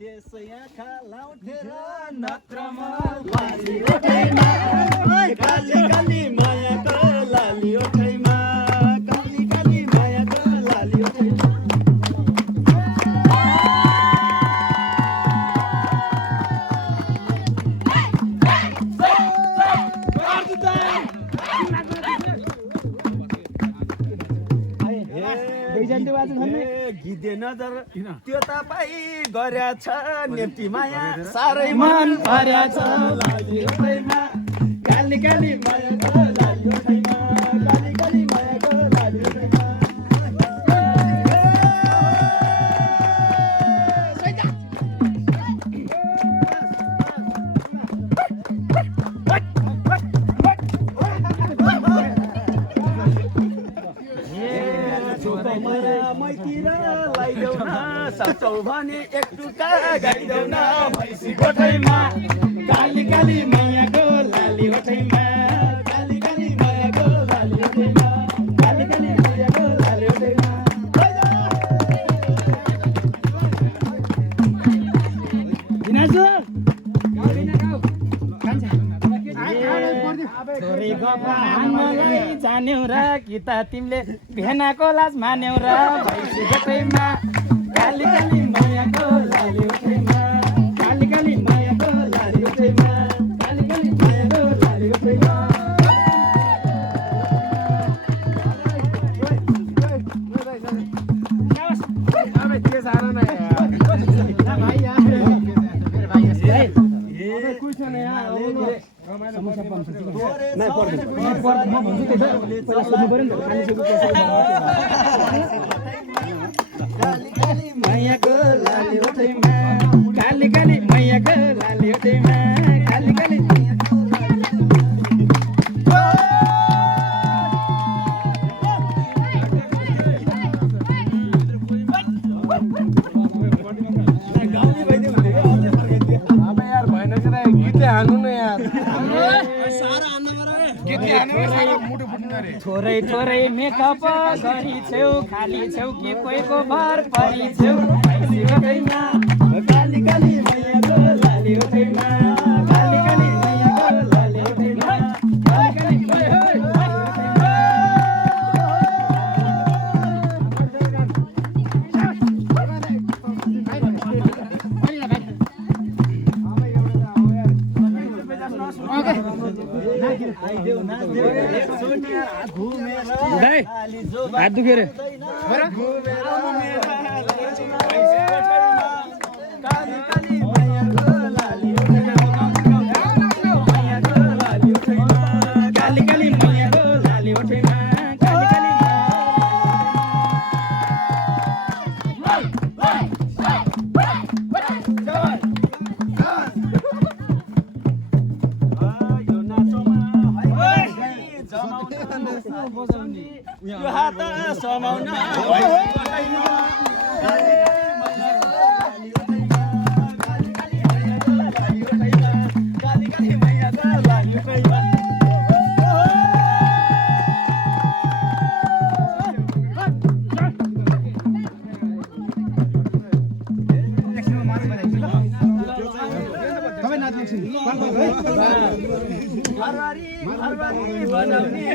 त्यसै आँखा लाउठेर नत्रमा लाली ओठैमा काली काली मायाको लाली ओठैमा काली काली मायाको लाली ओठैमा गिद्धे नजर त्यो तपाईँ गरेछ नेप्ती माया साह्रै मन पर्याछ लाली ओठैमा काली काली मायाको लाली ओठैमा काली काली मायाको लाली ओठैमा मैतिर लगाइदेऊ न सक्छौ भने एक टुक्का गाइदेऊ न भैँसी गोठैमा काली काली मायाको लाली ओठैमा काली काली मायाको लाली ओठैमा काली काली मायाको लाली ओठैमा जान्यौ र कि त तिमीले भेनाको लाज मान्यौ र भैँसी गोठैमा काली काली मायाको लाली ओठैमा काली काली मायाको लाली ओठैमा काली काली मायाको लाली ओठैमा मायाको लाली ओठैमा काली काली मायाको लाली ओठैमा काली काली थोरै थोरै मेकअप गरी छेउ खाली छेउ कि कोहीको भर परी छेउ भैँसी गोठैमा काली काली मायाको लाली ओठैमा काली काली मायाको लाली ओठैमा काली काली हात दुख्यो रे काली काली मायाको लाली ओठैमा यो हात समाउन बनाउने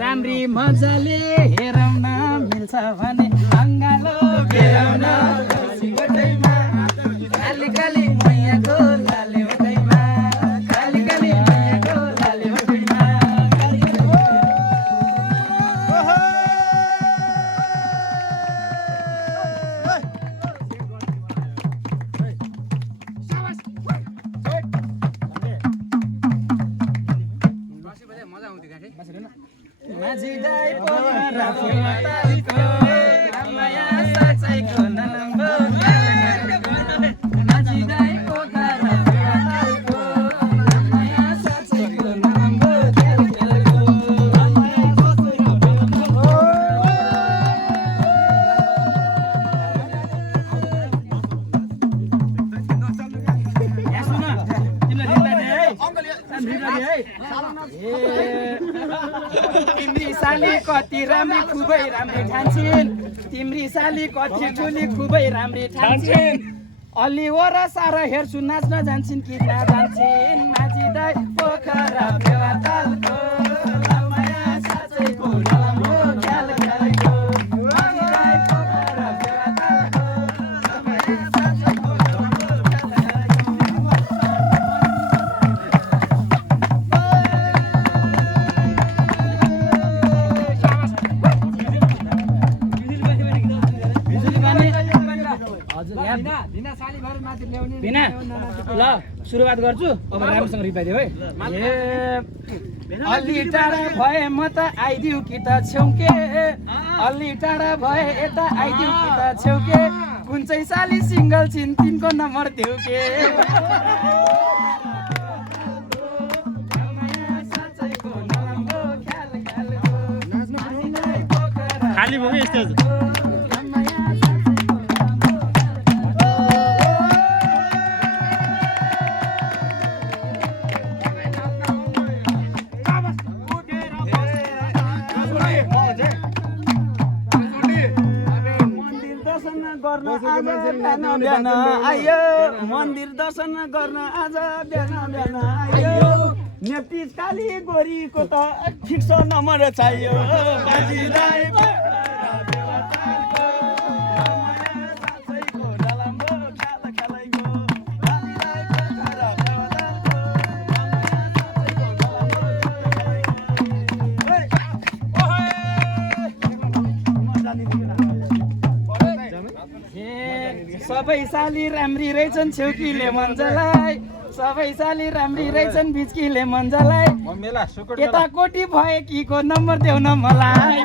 राम्री मजाले हेराउन मिल्छ भने अङ्गालो घेराउन भैँसी गोठैमा काली काली मायाको लाली ओठैमा काली काली मायाको लाली ओठैमा माझी दाइ पोखरा फेवातालको माया साँच्चैको नलम्बो माझी दाइ पोखरा फेवातालको तिम्री साली कति राम्री खुबै राम्री ठान्छिन् तिम्री साली कति ठुली खुबै राम्री ठान्छिन् अलि वरा सारा हेर्छु नाच्न जान्छन् कि जान्छन् माझी दाइ पोखरा फेवातालको लमाया साँच्चैको नराम्रो ख्याल ख्यालको माझी दाइ पोखरा फेवातालको लमाया साँच्चैको नराम्रो बिना ल सुरुवात गर्छु अब राम्रोसँग रिपाइदियो है अलि टाढा भए म त आइदिउ कि त छेउके अलि टाढा भए यता आइदिउ कि त छेउके कुन चाहिँ साली सिङ्गल छिन् तिनको नम्बर देऊ के खाली भयो स्टेज बिहान आयो मन्दिर दर्शन गर्न आज बिहान बिहान आयो नेप्टी काली गोरीको त ठिक छ नम्बर चाहियो बाजी दाइ सबै साली राम्री रहेछन् छेउकीले मन्जलाई सबै साली राम्री रहेछन् बिचकीले मन्जलाई यता कोटी भए कि को नम्बर देऊ न मलाई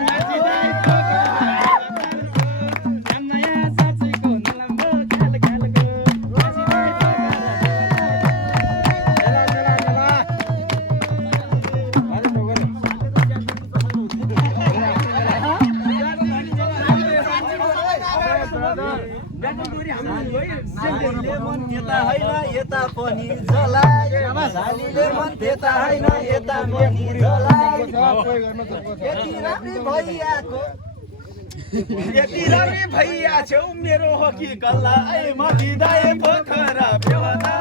यता पनि जलाए सालीले मन त्यता हैन यता पनि जलाए यति राम्री भइआको यति राम्री भइआ छौ मेरो हो कि कल्ला ए म दिदाए पोखरा बेवता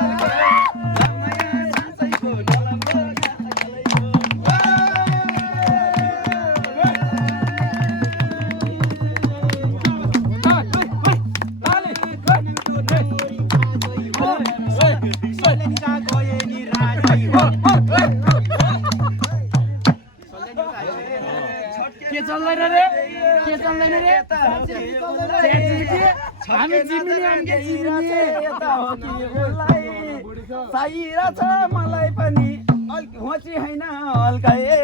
के चल्दैन रे के चल्दैन रे हामी जिम्मिने हामीले जिम्मिने यता हो कि उसलाई चाहिरा छ मलाई पनि होची हैन हल्का ए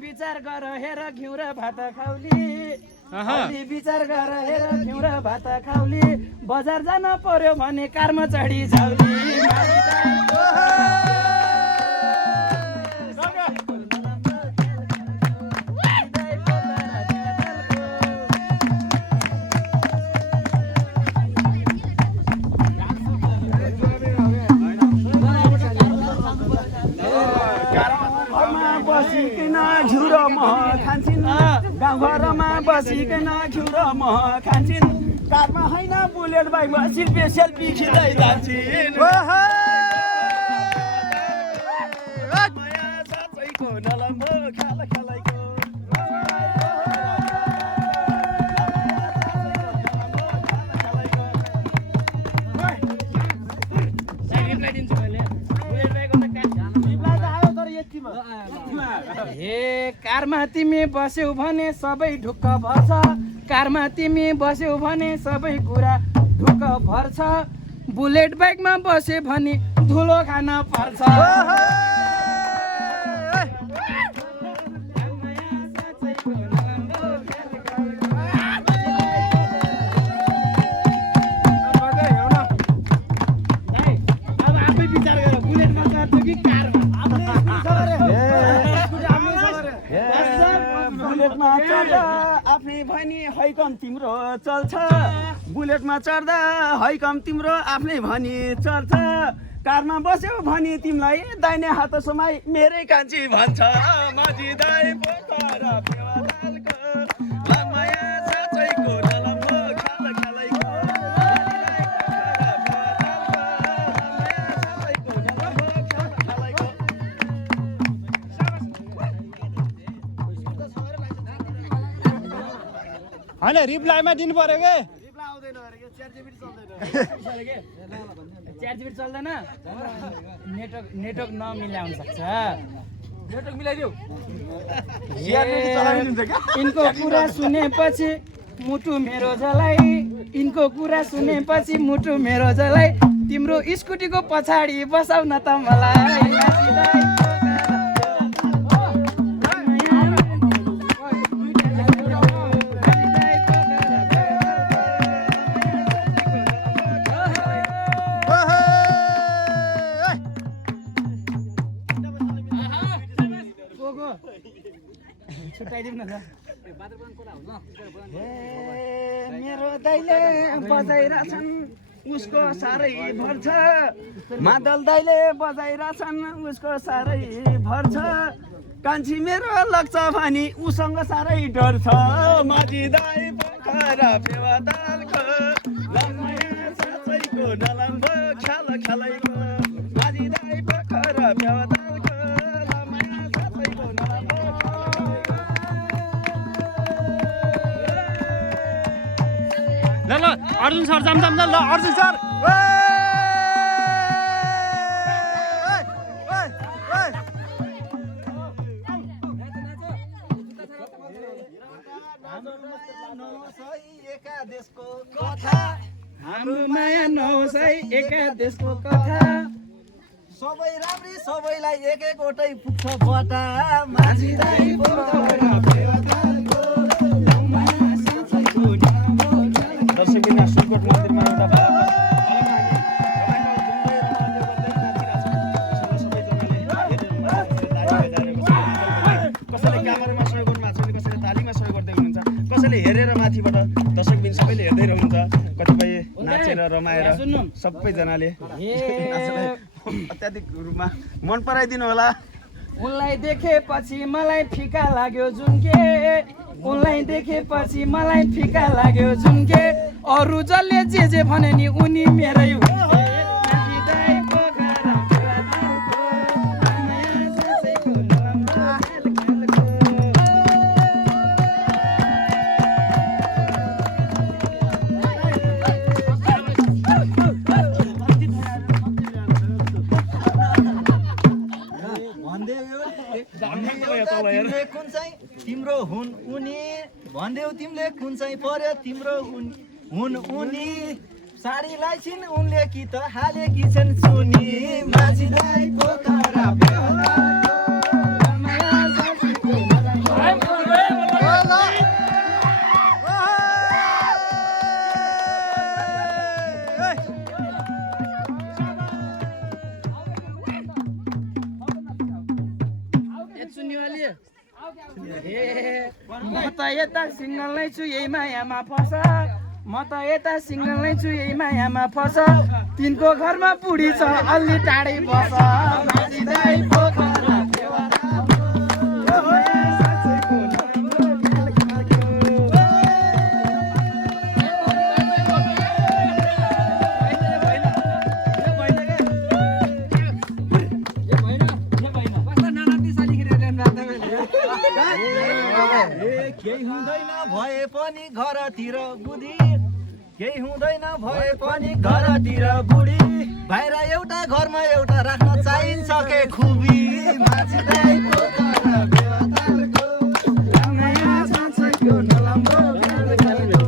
विचार गर हेर घिउ र भात खाउली अलि विचार गर हेर घिउ र भात खाउली बजार जान पर्यो भने कारमा चढी छाउली गाउँघरमा बसिकन घिउ र मह खान्छन् कारमा होइन बुलेट बाइकमा सेल्फी खिच्दै जान्छन् साँच्चैको नलम्बो ख्याल ख्यालैको हे कारमा तिमी बस्यौ भने सबै ढुक्क भर्छ कारमा तिमी बस्यौ भने सबै कुरा ढुक्क भर्छ बुलेट बाइकमा बस्यो भने धुलो खान पर्छ है कम तिम्रो चल्छ बुलेटमा चढ्दा है कम तिम्रो आफ्नै भनी चल्छ कारमा बस्यौ भनी तिमीलाई दाहिने हात समाई मेरै कान्छी भन्छ माझी दाइ पोखरा फेवातालको लामाया साँच्चैको नलम्बो ख्याल ख्यालैको होइन रिप्लाईमा दिनु पर्यो के च्याट जिबी चल्दैन नेटवर्क नमिला हुन सक्छ नेटवर्क मिलाइदिउ इनको कुरा सुनेपछि मुटु मेरो जलाई इनको कुरा सुनेपछि मुटु मेरो जलाई तिम्रो स्कुटीको पछाडि बसाउ न त मलाई मेरो दाइले बजाइरहेछन् उसको साह्रै भर्छ मादल दाइले बजाइरहेछन् उसको साह्रै भर्छ कान्छी मेरो लाग्छ भने उसँग साह्रै डर छ माझी दाइ पोखरा फेवातालको लामाया साँच्चैको नलम्बो ख्याल ख्यालैको माझी दाइ पोखरा फेवातालको लामाया साँच्चैको नलम्बो ल अर्जुन सर जाम ल अर्जुन सर हाम्रो माया नहोस् एका देशको कथा सबै राम्री सबैलाई एक एकवटै पुग्छ बटा माझी दाइ पोखरा फेवातालको लामाया साँच्चैको नलम्बो दर्शकबिना सुनकोट मन्दिरमा एउटा कसैले क्यामेरामा सहयोग गर्नु भएको छ भने कसैले तालीमा सहयोग गर्दै हुनुहुन्छ कसैले हेरेर माथिबाट दर्शकबिन सबैले हेर्दै रहनुहुन्छ कतिपय नाचेर रमाएर सबैजनाले अत्याधिक रूपमा मन पराइदिनु होला उनलाई देखेपछि मलाई फिका लाग्यो जुन के उनलाई देखेपछि मलाई फिका लाग्यो जुन के अरू जसले जे भने नि उनी मेरै हुन् तिम्रो हुन उनी भन्देऊ तिमीले कुन चाहिँ पर्यो तिम्रो हुन उनी साडीलाई छिन् उनले कि त हाले कि छन् सुनी माझी दाइ पोखरा म त यता सिङ्गल नै छु यही मायामा फस म त यता सिङ्गल नै छु यही मायामा फस तिनको घरमा बुढी छ अलि टाढै बस माझी दाइ पोखरा केही हुँदैन भए पनि घरतिर बुढी केही हुँदैन भए पनि घरतिर बुढी बाहिर एउटा घरमा एउटा राख्न चाहिन्छ के खुबी माझी दाइ पोखरा फेवातालको लामाया साँच्चैको नलम्बो ख्याल ख्यालैको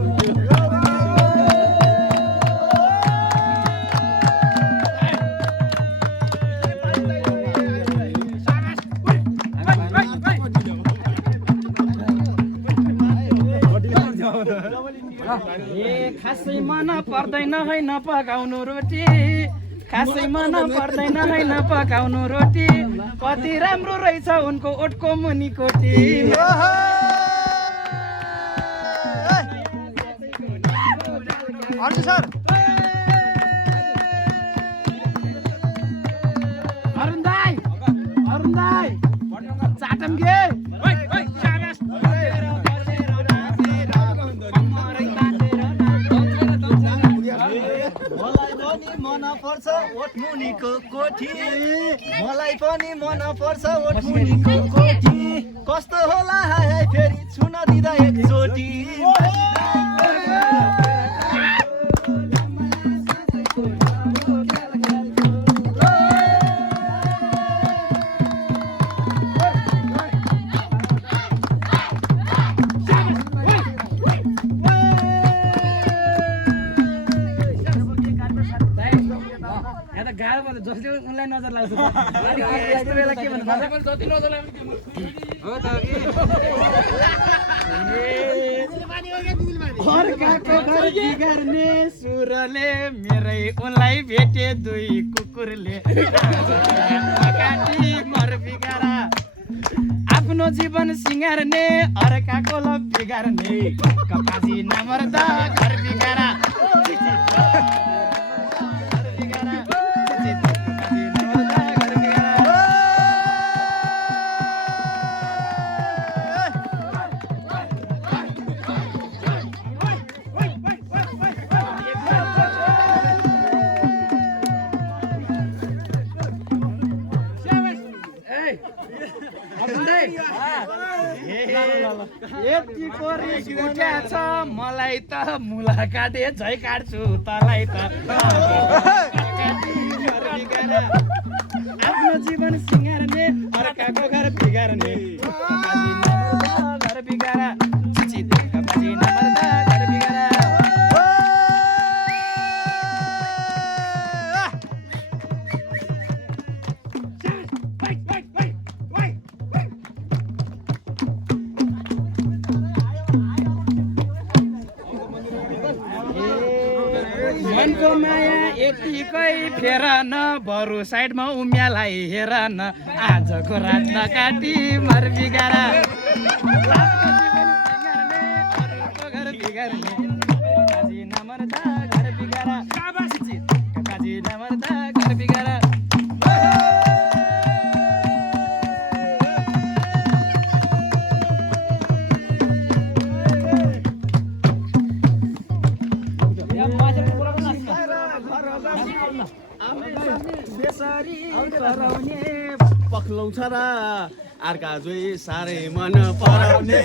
खासै मन पर्दैन है नपकाउनु रोटी खासै मन पर्दैन है नपकाउनु रोटी कति राम्रो रहेछ उनको ओठको मुनि कोटी अर्जुन सर अरुण दाई चाटम के मलाई पनि मन पर्छ ओठमुनिको कोठी मलाई पनि मन पर्छ ओठमुनिको कोठी कस्तो होला हाय फेरि छुन दिँदा एकचोटि गाह्रो पर्छ जसले उनलाई नजर लाग्छ यस्तो बेला के भन्नु जति नजर अर्काको घर बिगार्ने सुरले मेरै उनलाई भेटे दुई कुकुरले घर बिगारा आफ्नो जीवन सिँगार्ने अर्काको लभ बिगार्ने कपासी नमर्दा घर बिगारा यतिको रिस उठ्याछ मलाई त मुला काटे झै काट्छु तलाई त आफ्नो जीवन सिँगार्ने अर्काको घर बिगार्ने घर बिगारा कपासी नमर्दा घर बिगारा मनको माया यतिकै फेर न बरु साइडमा उमियालाई हेर न आजको रात नकाटी मर बिगारा आफ्नो जीवन बिगार्ने अरूको घर बिगार्ने कपासी नमर्दा घर बिगारा कपासी नमर्दा घर बिगारा पक्लाउँछ र अर्का जोइ साह्रै मन पराउने